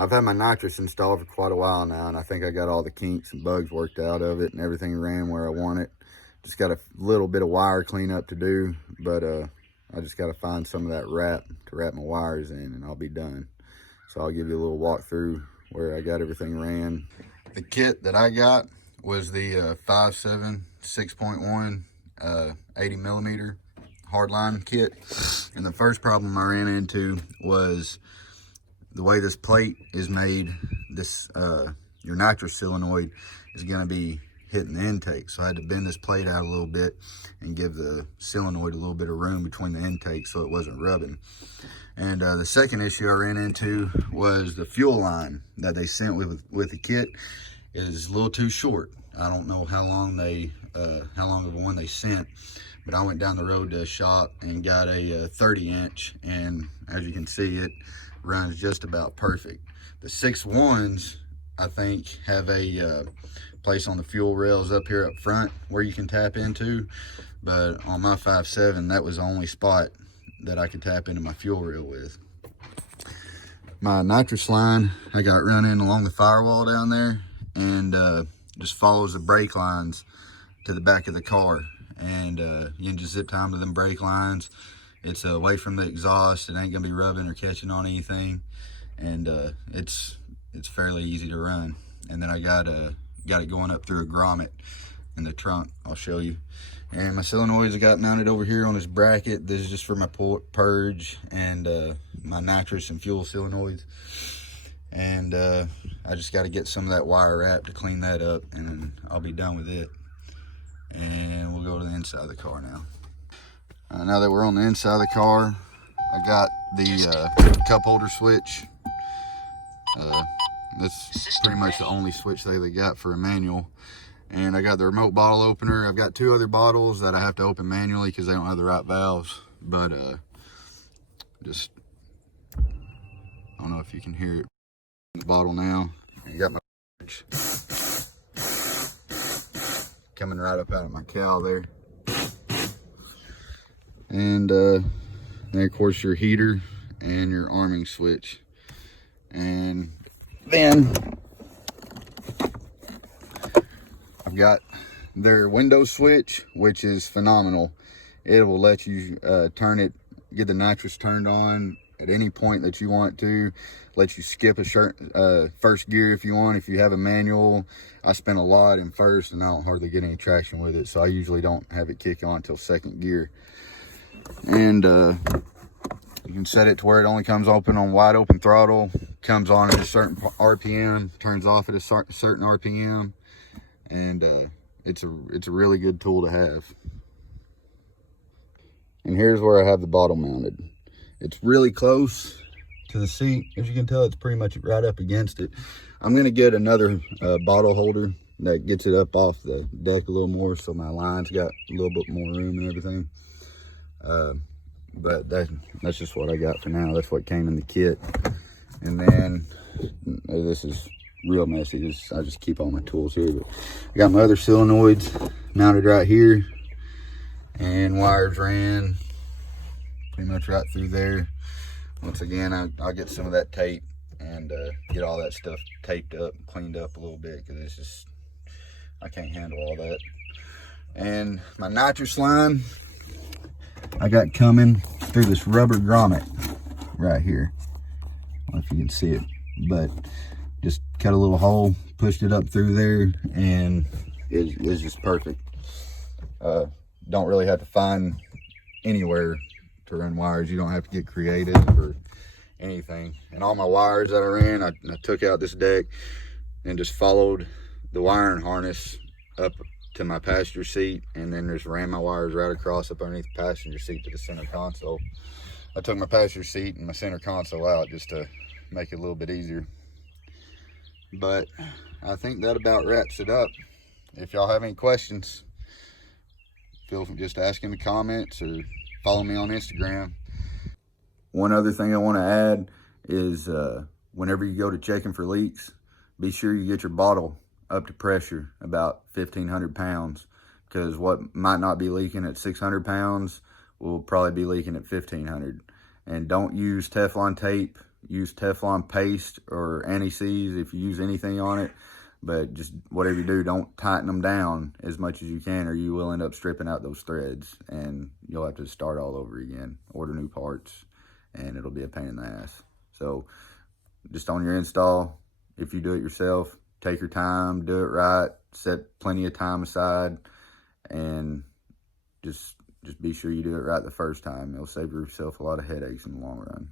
I've had my nitrous installed for quite a while now, and I think I got all the kinks and bugs worked out of it, and everything ran where I want it. Just got a little bit of wire cleanup to do, but I just got to find some of that wrap to wrap my wires in, and I'll be done. So I'll give you a little walkthrough where I got everything ran. The kit that I got was the 5.7 6.1 80 millimeter hardline kit, and the first problem I ran into was the way this plate is made. This your nitrous solenoid is going to be hitting the intake, so I had to bend this plate out a little bit and give the solenoid a little bit of room between the intake so it wasn't rubbing. And the second issue I ran into was the fuel line that they sent with the kit is a little too short. I don't know how long of a one they sent, but I went down the road to a shop and got a 30-inch, and as you can see, it runs just about perfect. The 6.1s, I think, have a place on the fuel rails up here up front where you can tap into, but on my 5.7, that was the only spot that I could tap into my fuel rail with. My nitrous line I got running along the firewall down there, and just follows the brake lines to the back of the car, and you can just zip time to them brake lines. It's away from the exhaust. It ain't gonna be rubbing or catching on anything, and it's fairly easy to run. And then I got it going up through a grommet in the trunk. I'll show you. And my solenoids I got mounted over here on this bracket. This is just for my purge and my nitrous and fuel solenoids. And I just got to get some of that wire wrap to clean that up, and then I'll be done with it. And we'll go to the inside of the car now. Now that we're on the inside of the car, I got the cup holder switch. That's pretty much the only switch they got for a manual. And I got the remote bottle opener. I've got 2 other bottles that I have to open manually because they don't have the right valves. But just, I don't know if you can hear it in the bottle now. I got my coming right up out of my cowl there. And then of course your heater and your arming switch. And then I've got their window switch, which is phenomenal. It will let you turn it, get the nitrous turned on at any point that you want to. Let you skip a first gear if you want. If you have a manual, I spend a lot in first and I don't hardly get any traction with it, so I usually don't have it kick on until second gear. And you can set it to where it only comes open on wide open throttle, comes on at a certain RPM, turns off at a certain RPM, and it's a really good tool to have. And here's where I have the bottle mounted. It's really close to the seat. As you can tell, it's pretty much right up against it. I'm gonna get another bottle holder that gets it up off the deck a little more, so my line's got a little bit more room and everything. But that's just what I got for now. That's what came in the kit. And then this is real messy. I just keep all my tools here. But I got my other solenoids mounted right here, and wires ran pretty much right through there. Once again, I'll get some of that tape and get all that stuff taped up and cleaned up a little bit, because it's just, I can't handle all that. And my nitrous line I got coming through this rubber grommet right here. I don't know if you can see it, but just cut a little hole, pushed it up through there, and it's just perfect. Don't really have to find anywhere to run wires. You don't have to get creative or anything. And all my wires that I ran, I took out this deck and just followed the wiring harness up to my passenger seat, and then just ran my wires right across up underneath the passenger seat to the center console. I took my passenger seat and my center console out just to make it a little bit easier. But I think that about wraps it up. If y'all have any questions, feel free just to ask in the comments or follow me on Instagram. One other thing I want to add is whenever you go to checking for leaks, be sure you get your bottle up to pressure, about 1,500 pounds, because what might not be leaking at 600 pounds will probably be leaking at 1,500. And don't use Teflon tape use Teflon paste or anti-seize if you use anything on it. But just whatever you do, don't tighten them down as much as you can, or you will end up stripping out those threads and you'll have to start all over again, order new parts, and it'll be a pain in the ass. So just on your install, if you do it yourself, take your time, do it right, set plenty of time aside, and just be sure you do it right the first time. It'll save yourself a lot of headaches in the long run.